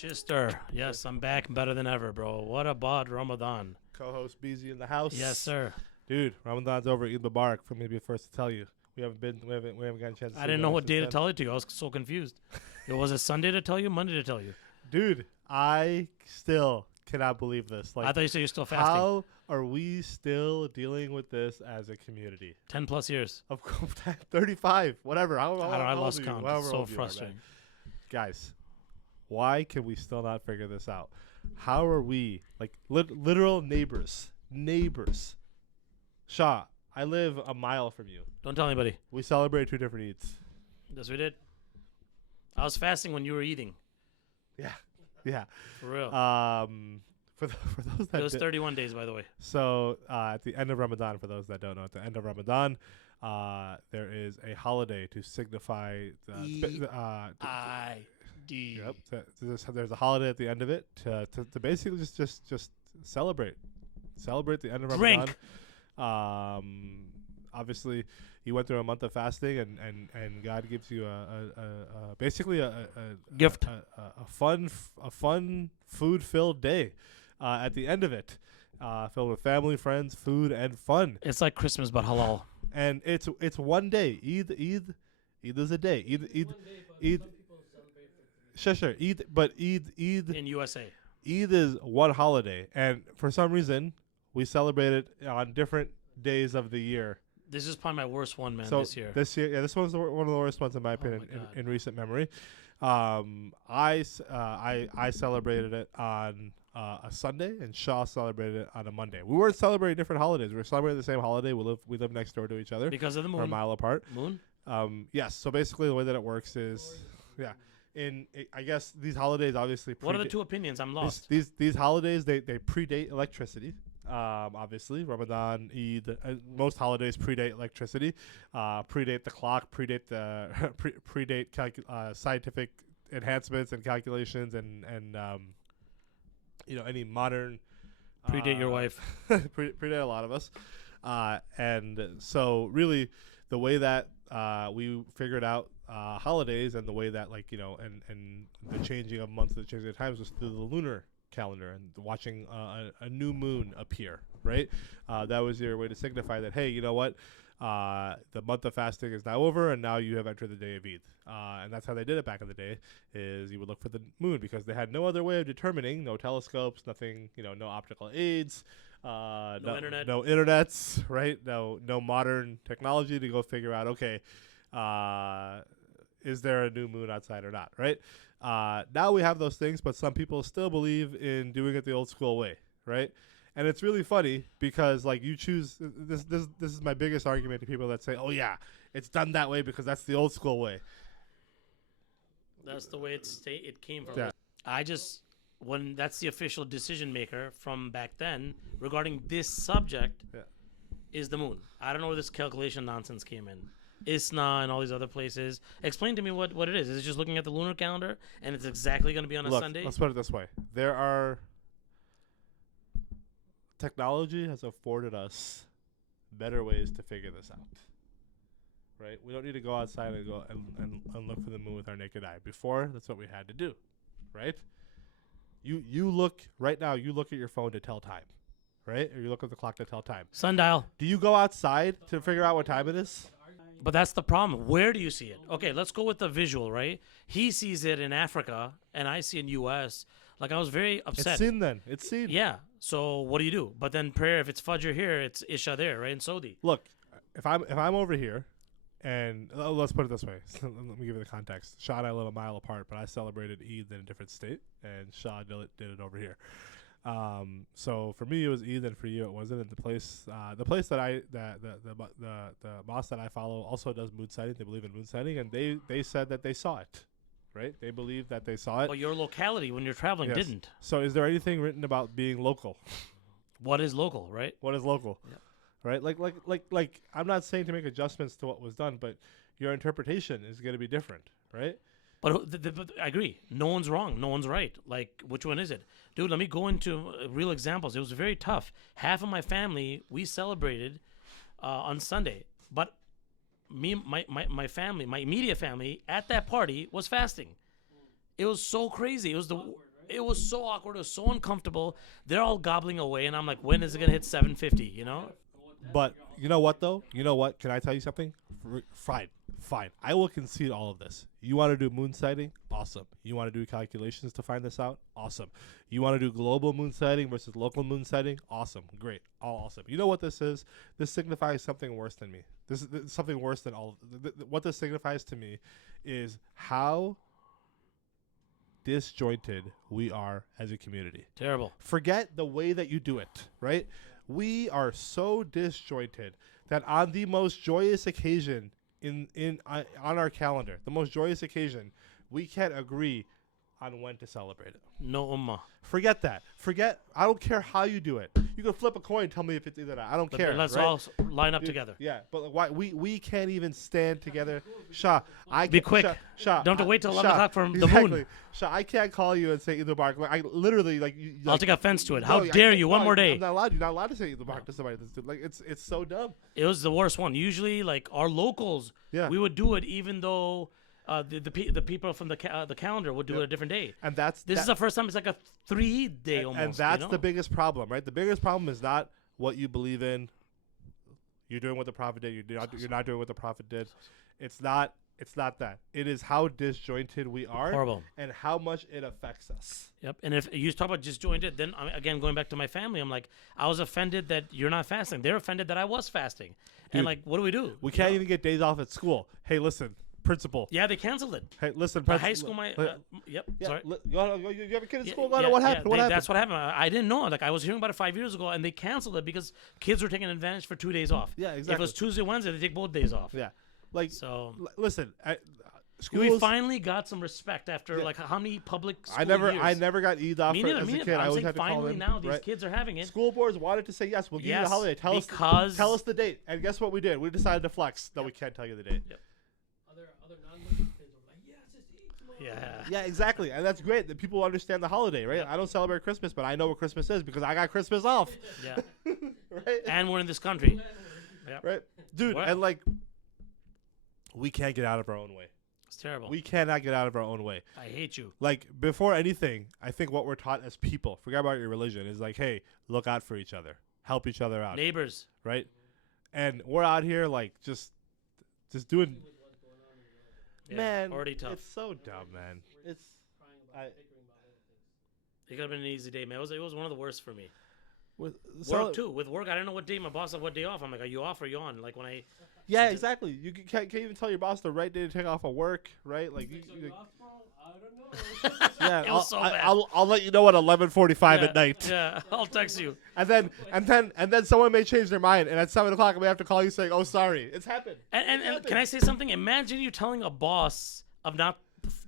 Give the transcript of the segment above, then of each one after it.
Shister. Yes, I'm back better than ever, bro. What about Ramadan? Co-host BZ in the house. Yes, sir. Dude, Ramadan's over. Eid Mubarak. For me to be the first to tell you, we haven't gotten a chance. I didn't know what day to tell it to you. I was so confused. Was it Sunday to tell you? Monday to tell you? Dude, I still cannot believe this. I thought you said you're still fasting. How are we still dealing with this as a community? 10 plus years. Of 35, whatever. I lost count. It's so frustrating. Guys, why can we still not figure this out? How are we, like, literal neighbors? Shah, I live a mile from you. Don't tell anybody. We celebrate 2 different Eids. Yes, we did. I was fasting when you were eating. Yeah. For real. For those that it was 31 days, by the way. So at the end of Ramadan, for those that don't know, at the end of Ramadan, there is a holiday to signify E-I-D. Yep. There's a holiday at the end of it to basically just celebrate the end of Drink. Ramadan. Obviously, you went through a month of fasting, and God gives you basically a gift, a fun food-filled day at the end of it, filled with family, friends, food, and fun. It's like Christmas but halal. And it's one day. Eid is a day. Eid. Sure. Eid in USA. Eid is one holiday, and for some reason we celebrate it on different days of the year. This is probably my worst one, man. So this year, this one's one of the worst ones in my opinion in recent memory. I celebrated it on a Sunday, and Shaw celebrated it on a Monday. We weren't celebrating different holidays. We were celebrating the same holiday. We live next door to each other because of the moon. We're a mile apart. Moon. Yes. So basically, the way that it works is, I guess these holidays obviously. What are the two opinions? I'm lost. These holidays they predate electricity. Obviously, Ramadan, Eid, most holidays predate electricity, predate the clock, predate the predate scientific enhancements and calculations, and any modern predate your wife, predate a lot of us, and so really the way that we figured out holidays and the way that and the changing of months, the changing of times was through the lunar calendar and watching a new moon appear, right? That was your way to signify that, hey, you know what? The month of fasting is now over, and now you have entered the day of Eid. And that's how they did it back in the day, is you would look for the moon because they had no other way of determining, no telescopes, nothing, no optical aids, no internet. No internets, right? No modern technology to go figure out, okay, is there a new moon outside or not, right? Now we have those things, but some people still believe in doing it the old school way, right? And it's really funny because you choose this is my biggest argument to people that say, "Oh yeah, it's done that way because that's the old school way." That's the way it came from. Yeah. When that's the official decision maker from back then regarding this subject is the moon. I don't know where this calculation nonsense came in. ISNA and all these other places. Explain to me what it is. Is it just looking at the lunar calendar and it's exactly going to be on a Sunday? Let's put it this way. Technology has afforded us better ways to figure this out. Right? We don't need to go outside and go and look for the moon with our naked eye. Before, that's what we had to do. Right? You look right now, you look at your phone to tell time. Right? Or you look at the clock to tell time. Sundial. Do you go outside to figure out what time it is? But that's the problem. Where do you see it? Okay, let's go with the visual, right? He sees it in Africa, and I see it in U.S. I was very upset. It's seen then. It's seen. Yeah. So what do you do? But then prayer, if it's Fajr here, it's Isha there, right? In Saudi. Look, if I'm over here, and let's put it this way. Let me give you the context. Shah and I live a mile apart, but I celebrated Eid in a different state, and Shah did it over here. So for me it was Eid, and for you it wasn't. And the place that the mosque that I follow also does moon sighting. They believe in moon sighting, and they said that they saw it, right? They believe that they saw it. But your locality when you're traveling didn't. So is there anything written about being local? What is local, right? What is local? Yep. Right? Like I'm not saying to make adjustments to what was done, but your interpretation is going to be different, right? But I agree. No one's wrong. No one's right. Which one is it? Dude, let me go into real examples. It was very tough. Half of my family, we celebrated on Sunday. But my family, my immediate family, at that party was fasting. It was so crazy. It was It was so awkward. It was so uncomfortable. They're all gobbling away, and I'm like, when is it gonna hit 7:50? You know? But you know what though? You know what? Can I tell you something? Fine. I will concede all of this. You want to do moon sighting? Awesome. You want to do calculations to find this out? Awesome. You want to do global moon sighting versus local moon sighting? Awesome. Great. All awesome. You know what this is? This signifies something worse than me. This is something worse than all. What this signifies to me is how disjointed we are as a community. Terrible. Forget the way that you do it, right? We are so disjointed that on the most joyous occasion on our calendar, the most joyous occasion, we can't agree on when to celebrate it. No ummah. Forget that. I don't care how you do it. You can flip a coin, tell me if it's either that. I don't care. Let's right? all line up together. Yeah, but why we can't even stand together. Shah, Be quick. Shah, Don't have to wait till 11 Shah, o'clock from exactly. the moon. Shah, I can't call you and say Eid Mubarak. Like, I literally I'll take offense to it. How dare you? One more day. I'm not allowed. You're not allowed to say Eid Mubarak to somebody. Like it's so dumb. It was the worst one. Usually, like our locals, we would do it even though the people from the calendar would do it a different day. And this is the first time it's like a 3-day almost. And that's the biggest problem, right? The biggest problem is not what you believe in. You're doing what the Prophet did. You're not doing what the Prophet did. It's not that. It is how disjointed we are. Horrible. And how much it affects us. Yep. And if you talk about disjointed, then again, going back to my family, I'm like, I was offended that you're not fasting. They're offended that I was fasting. Dude, and like, what do we do? We can't even get days off at school. Hey, listen. Principal. Yeah, they canceled it. Hey, listen. High school, Yeah, sorry. You have a kid in school? What happened? That's what happened. I didn't know. Like, I was hearing about it 5 years ago, and they canceled it because kids were taking advantage for 2 days off. Yeah, exactly. If it was Tuesday, Wednesday, they take both days off. Yeah. Like, so listen. We finally got some respect after like how many public school years? I never got Eid off as a kid. I always had to call finally in, now right? these kids are having it. School boards wanted to say yes. We'll give you the holiday. Tell us the date. And guess what we did? We decided to flex. No, we can't tell you the date. Yep. Other non-Muslim kids were like, yes, it's Eid tomorrow. Yeah, exactly. And that's great that people understand the holiday, right? I don't celebrate Christmas, but I know what Christmas is because I got Christmas off. Yeah. Right? And we're in this country. Yep. Right? Dude, and like, we can't get out of our own way. It's terrible. We cannot get out of our own way. I hate you. Like, before anything, I think what we're taught as people, forget about your religion, is like, hey, look out for each other. Help each other out. Neighbors. Right? And we're out here, like, just doing... Yeah, man, already tough. It's so dumb, man. It could have been an easy day, man. It was one of the worst for me. Work, too. With work, I didn't know what day my boss said what day off. I'm like, are you off or are you on? Like, when I... Yeah, exactly. You can't even tell your boss the right day to take off of work, right? Like, you off tomorrow? I don't know. Yeah, it was so bad. I'll let you know at 11:45 at night. Yeah, I'll text you. And then someone may change their mind, and at 7 o'clock I may have to call you saying, "Oh, sorry, it's happened." And can I say something? Imagine you telling a boss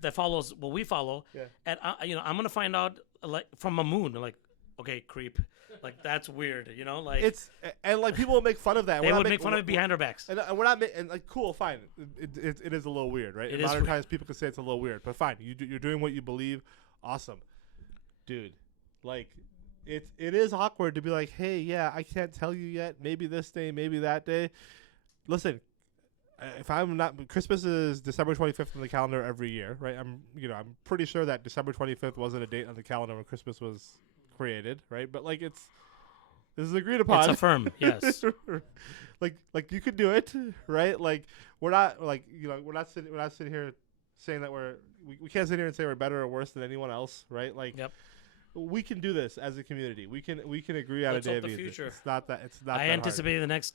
that follows what we follow, and I'm gonna find out like from a moon, like, okay, creep. Like, that's weird, like like people will make fun of that. They would make fun of it behind our backs. And we're not and like, cool, fine. It is a little weird, right? In modern times, people can say it's a little weird, but fine. You're doing what you believe. Awesome, dude. Like, it is awkward to be like, hey, yeah, I can't tell you yet. Maybe this day, maybe that day. Listen, if I'm not, Christmas is December 25th on the calendar every year, right? I'm pretty sure that December 25th wasn't a date on the calendar when Christmas was created, right? But like, this is agreed upon. It's affirmed, yes. like you could do it, right? Like, we're not like, we're not sitting here saying that we can't sit here and say we're better or worse than anyone else, right? Like, we can do this as a community. We can agree on a day of Eid. It's not that I anticipate the next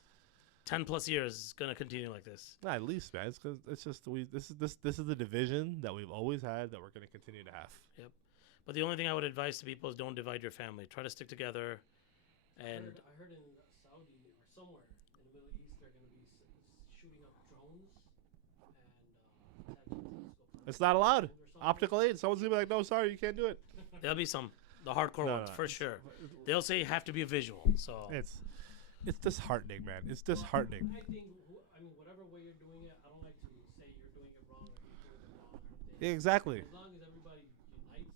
10 plus years is going to continue like this. At least, man. It's just this is the division that we've always had that we're going to continue to have. Yep. But the only thing I would advise to people is don't divide your family. Try to stick together. And I heard in Saudi or somewhere in the Middle East they're going to be shooting up drones and it's not allowed. Optical aid. Someone's going to be like, no, sorry, you can't do it. There'll be the hardcore ones for sure. They'll say you have to be a visual. So it's disheartening, man. It's disheartening. I think, whatever way you're doing it, I don't like to say you're doing it wrong or he's doing it wrong. Yeah, exactly. As long as everybody unites,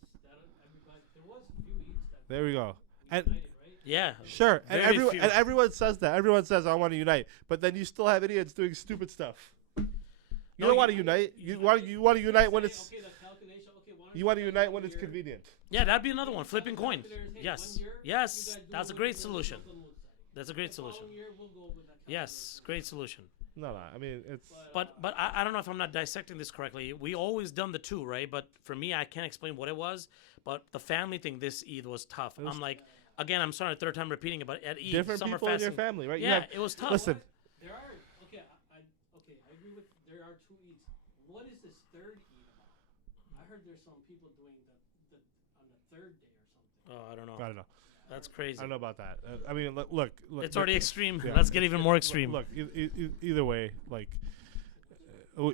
there was a few Eids that there we go. And united, right? Yeah, sure. And everyone says that. Everyone says I want to unite, but then you still have idiots doing stupid stuff. You don't want to unite. You want to unite when it's. Okay, the calculation. Okay, 1 You want to unite when it's convenient. Yeah, that'd be another one. Flipping coin. Hey, Yes. 1 year, Yes. you guys do That's a the great moon solution. sighting. We'll do the moon sighting. That's a great The solution. following year, we'll go with that Yes. Great solution. No. I mean, it's. But I don't know if I'm not dissecting this correctly. We always done the two, right? But for me, I can't explain what it was. But the family thing this Eid was tough. I'm like, again, I'm sorry, third time repeating it, but at Eid, Different summer people in your fasting, family, right? You yeah, have- it was tough. Listen, There are I agree with there are 2 Eids. What is this third Eid about? I heard there's some people doing the on the third day or something. Oh, I don't know. I don't know. That's crazy. I don't know about that. I mean, look. It's already extreme. Yeah. Let's get even more extreme. Look, either way, like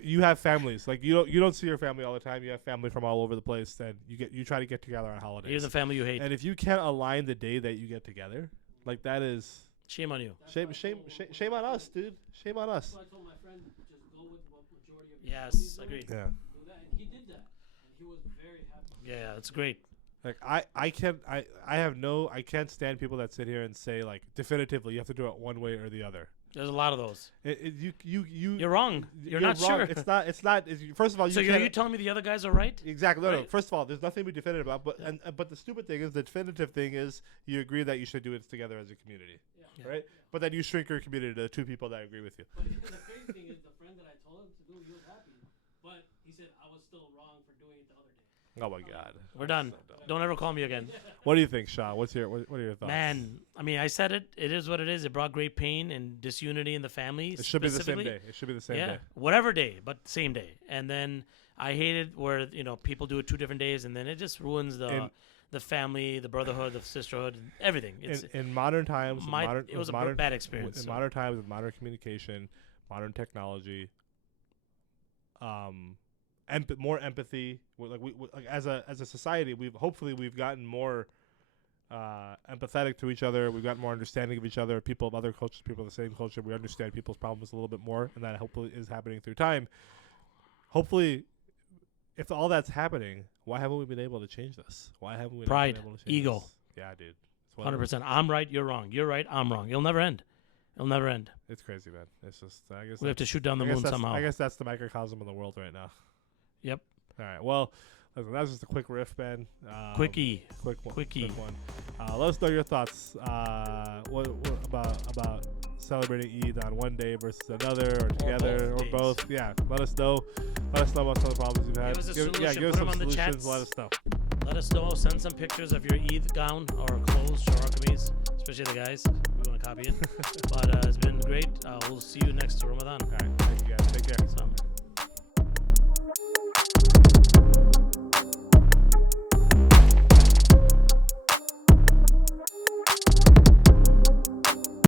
you have families. Like you don't see your family all the time. You have family from all over the place, and you try to get together on holidays. Here's the family you hate. And if you can't align the day that you get together, like that is Shame on you. shame on us, dude. Shame on us. So I told my friend just go with what majority of Yes, agreed. Yeah. do that, and he did that, and he was very happy. Yeah, that's great. Like I can't stand people that sit here and say like definitively you have to do it one way or the other. There's a lot of those. You're wrong. You're not wrong. sure. It's not. First of all, So are you telling me the other guys are right? exactly no. Right. First of all, there's nothing to be definitive about. But the stupid thing is the definitive thing is you agree that you should do it together as a community, Yeah. right? But then you shrink your community to 2 people that agree with you. But the crazy thing is, the friend that I told him to do, he was happy, but he said I was still wrong for doing it the other day. Oh my God. We're done. Don't ever call me again. What do you think, Shaw? What are your thoughts? Man, I mean, I said it. It is what it is. It brought great pain and disunity in the family. It should be the same specifically. day. It should be the same Yeah, day. whatever day, but same day. And then I hated where people do it 2 different days, and then it just ruins the family, the brotherhood, the sisterhood, everything. It's In modern times, it was a bad experience. In so. modern times, with modern communication, modern technology, more empathy. Like as a society, we've gotten more empathetic to each other. We've gotten more understanding of each other. People of other cultures, people of the same culture, we understand people's problems a little bit more, and that hopefully is happening through time. Hopefully, if all that's happening, why haven't we been able to change this? Why haven't we Pride, been able to change ego. this? Yeah, dude. It's one of 100%. I'm right. You're wrong. You're right. I'm wrong. It'll never end. It'll never end. It's crazy, man. It's just I guess We have to shoot down the I guess moon that's- somehow. I guess that's the microcosm of the world right now. Yep. All right. Well, listen, that was just a quick riff, man. Quickie. Quick one. Quickie. Quick one. Let us know your thoughts. What about celebrating Eid on one day versus another, or together, both or days. both? Yeah. Let us know. Let us know about some of the problems you've had. Give us a give solution. us Put some 'em on the solutions. chats. Let us know. Let us know. Send some pictures of your Eid gown or clothes, shalwar kameez, especially the guys. We want to copy it. But it's been great. We'll see you next Ramadan. All right. Thank you guys. Take care. So.